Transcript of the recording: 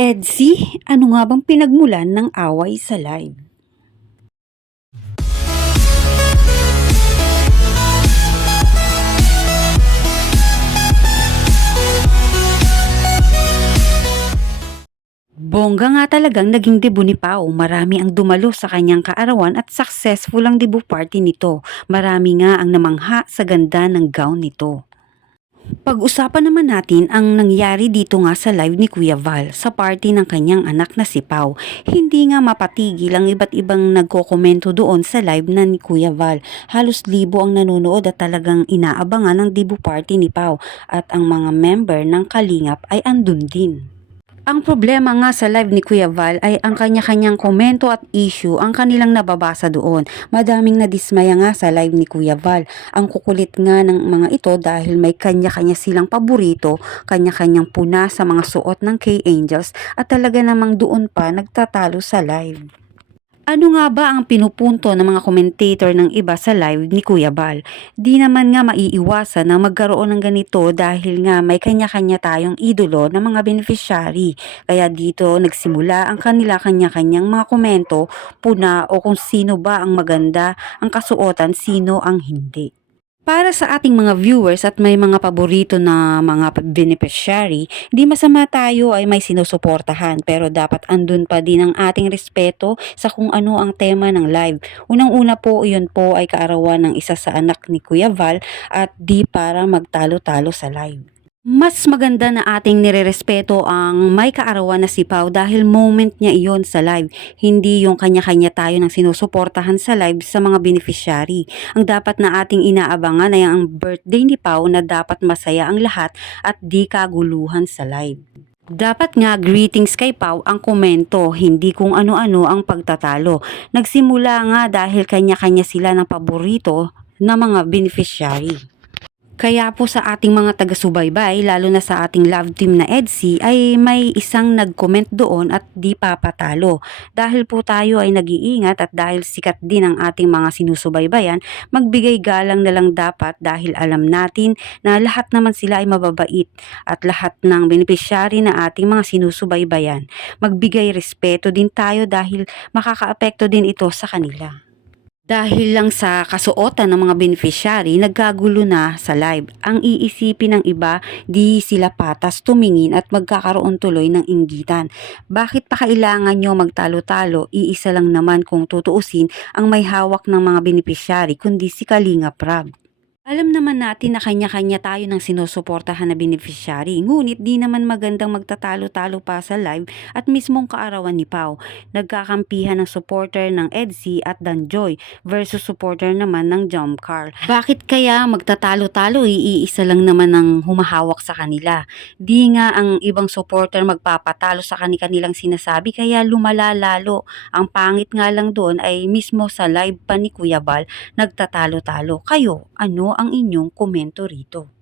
EDSI, ano nga bang pinagmulan ng away sa live? Bongga nga talagang naging debut ni Pao. Marami ang dumalo sa kanyang kaarawan at successful ang debut party nito. Marami nga ang namangha sa ganda ng gown nito. Pag-usapan naman natin ang nangyari dito nga sa live ni Kuya Val sa party ng kanyang anak na si Pau. Hindi nga mapatigil ang iba't ibang nagkokomento doon sa live na ni Kuya Val. Halos libo ang nanonood at talagang inaabangan ang debut party ni Pau at ang mga member ng Kalingap ay andun din. Ang problema nga sa live ni Kuya Val ay ang kanya-kanyang komento at issue ang kanilang nababasa doon. Madaming nadismaya nga sa live ni Kuya Val. Ang kukulit nga ng mga ito dahil may kanya-kanya silang paborito, kanya-kanyang puna sa mga suot ng K-Angels at talaga namang doon pa nagtatalo sa live. Ano nga ba ang pinupunto ng mga commentator ng iba sa live ni Kuya Bal? Di naman nga maiiwasan na magkaroon ng ganito dahil nga may kanya-kanya tayong idolo ng mga beneficiary. Kaya dito nagsimula ang kanila kanya-kanyang mga komento, puna o kung sino ba ang maganda, ang kasuotan, sino ang hindi. Para sa ating mga viewers at may mga paborito na mga beneficiary, di masama tayo ay may sinusuportahan pero dapat andun pa din ang ating respeto sa kung ano ang tema ng live. Unang-una po, iyon po ay kaarawan ng isa sa anak ni Kuya Val at di para magtalo-talo sa live. Mas maganda na ating nirerespeto ang may kaarawan na si Pau dahil moment niya iyon sa live. Hindi yung kanya-kanya tayo ng sinusuportahan sa live sa mga beneficiary. Ang dapat na ating inaabangan ay ang birthday ni Pau na dapat masaya ang lahat at di kaguluhan sa live. Dapat nga greetings kay Pau ang komento, hindi kung ano-ano ang pagtatalo. Nagsimula nga dahil kanya-kanya sila ng paborito na mga beneficiary. Kaya po sa ating mga taga-subaybay, lalo na sa ating love team na EDSI, ay may isang nag-comment doon at di papatalo. Dahil po tayo ay nag-iingat at dahil sikat din ang ating mga sinusubaybayan, magbigay galang na lang dapat dahil alam natin na lahat naman sila ay mababait at lahat ng beneficiary na ating mga sinusubaybayan. Magbigay respeto din tayo dahil makakaapekto din ito sa kanila. Dahil lang sa kasuotan ng mga beneficiary, nagkagulo na sa live. Ang iisipin ng iba, di sila patas tumingin at magkakaroon tuloy ng inggitan. Bakit pa kailangan nyo magtalo-talo? Iisa lang naman kung tutuusin ang may hawak ng mga beneficiary, kundi si Kalinga Prab. Alam naman natin na kanya-kanya tayo ng sinusuportahan na beneficiary. Ngunit di naman magandang magtatalo-talo pa sa live at mismong kaarawan ni Pau. Nagkakampihan ng supporter ng EDSI at Danjoy versus supporter naman ng Jump Car. Bakit kaya magtatalo-talo? Iisa lang naman ang humahawak sa kanila. Di nga ang ibang supporter magpapatalo sa kanilang sinasabi kaya lumala lalo. Ang pangit nga lang doon ay mismo sa live pa ni Kuya Bal nagtatalo-talo. Kayo, ano ang inyong komento rito?